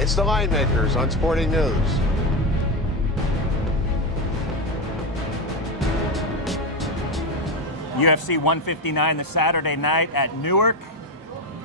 It's the Linemakers on Sporting News. UFC 159 this Saturday night at Newark.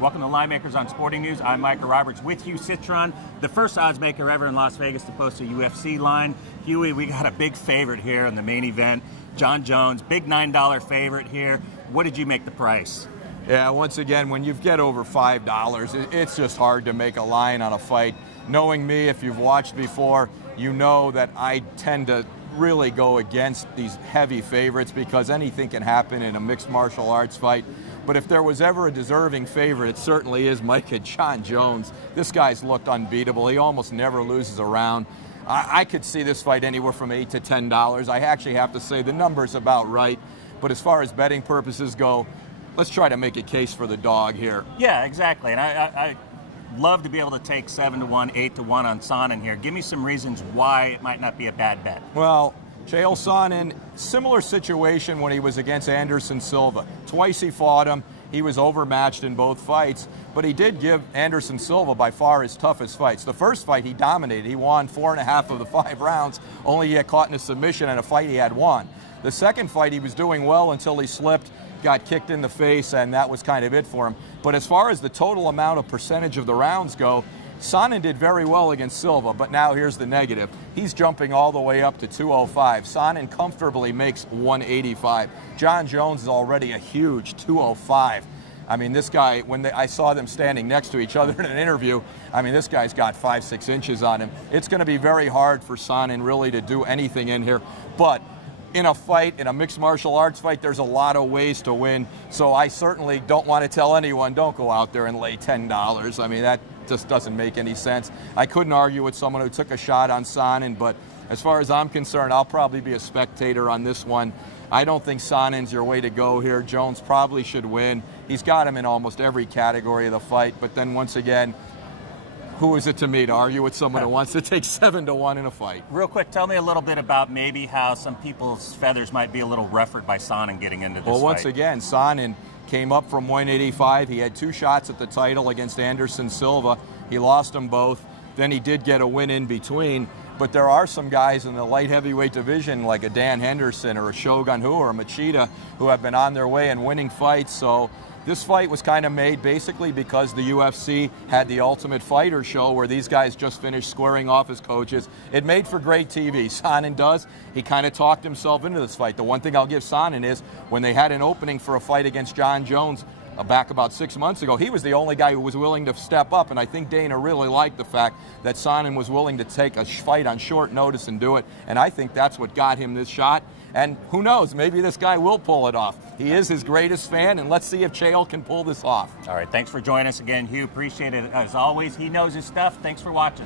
Welcome to Linemakers on Sporting News. I'm Micah Roberts with Hugh Citron, the first odds maker ever in Las Vegas to post a UFC line. Huey, we got a big favorite here in the main event. Jon Jones, big $9 favorite here. What did you make the price? Yeah, once again, when you get over $5, it's just hard to make a line on a fight. Knowing me, if you've watched before, you know that I tend to really go against these heavy favorites because anything can happen in a mixed martial arts fight. But if there was ever a deserving favorite, it certainly is Micah Jon Jones. This guy's looked unbeatable. He almost never loses a round. I could see this fight anywhere from $8 to $10. I actually have to say the number's about right. But as far as betting purposes go, let's try to make a case for the dog here. Yeah, exactly. And I love to be able to take 7 to 1, 8 to 1 on Sonnen here. Give me some reasons why it might not be a bad bet. Well, Chael Sonnen, similar situation when he was against Anderson Silva. Twice he fought him. He was overmatched in both fights, but he did give Anderson Silva by far his toughest fights. The first fight he dominated. He won 4.5 of the 5 rounds, only he had caught in a submission, and a fight he had won. The second fight he was doing well until he slipped, got kicked in the face, and that was kind of it for him. But as far as the total amount of percentage of the rounds go, Sonnen did very well against Silva, but now here's the negative. He's jumping all the way up to 205. Sonnen comfortably makes 185. Jon Jones is already a huge 205. I mean, this guy, when I saw them standing next to each other in an interview, I mean, this guy's got 5-6 inches on him. It's going to be very hard for Sonnen really to do anything in here. But in a fight, in a mixed martial arts fight, there's a lot of ways to win. So I certainly don't want to tell anyone, don't go out there and lay $10. I mean, that just doesn't make any sense. I couldn't argue with someone who took a shot on Sonnen, but as far as I'm concerned, I'll probably be a spectator on this one. I don't think Sonnen's your way to go here. Jones probably should win. He's got him in almost every category of the fight, but then once again, who is it to me to argue with someone who wants to take 7 to 1 in a fight? Real quick, tell me a little bit about maybe how some people's feathers might be a little ruffled by Sonnen getting into this fight. Well, once again, Sonnen came up from 185. He had 2 shots at the title against Anderson Silva. He lost them both. Then he did get a win in between. But there are some guys in the light heavyweight division like a Dan Henderson or a Shogun Hu or a Machida who have been on their way and winning fights. So this fight was kind of made basically because the UFC had the Ultimate Fighter show where these guys just finished squaring off as coaches. It made for great TV. Sonnen does. He kind of talked himself into this fight. The one thing I'll give Sonnen is when they had an opening for a fight against Jon Jones back about 6 months ago, he was the only guy who was willing to step up, and I think Dana really liked the fact that Sonnen was willing to take a fight on short notice and do it, and I think that's what got him this shot. And who knows, maybe this guy will pull it off. He is his greatest fan, and let's see if Chael can pull this off. All right, thanks for joining us again, Hugh. Appreciate it as always. He knows his stuff. Thanks for watching.